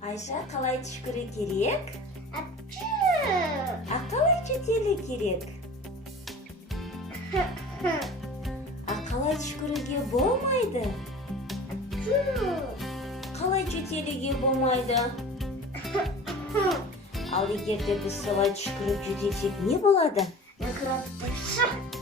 Айша, қалай түшкірі керек? Апчу. Қалай жөтелі керек? Қалай түшкіруге болмайды? Апчу. Қалай жөтеліге болмайды? Ал егерде біз солай түшкіріп жөтелсек не болады? Микробтар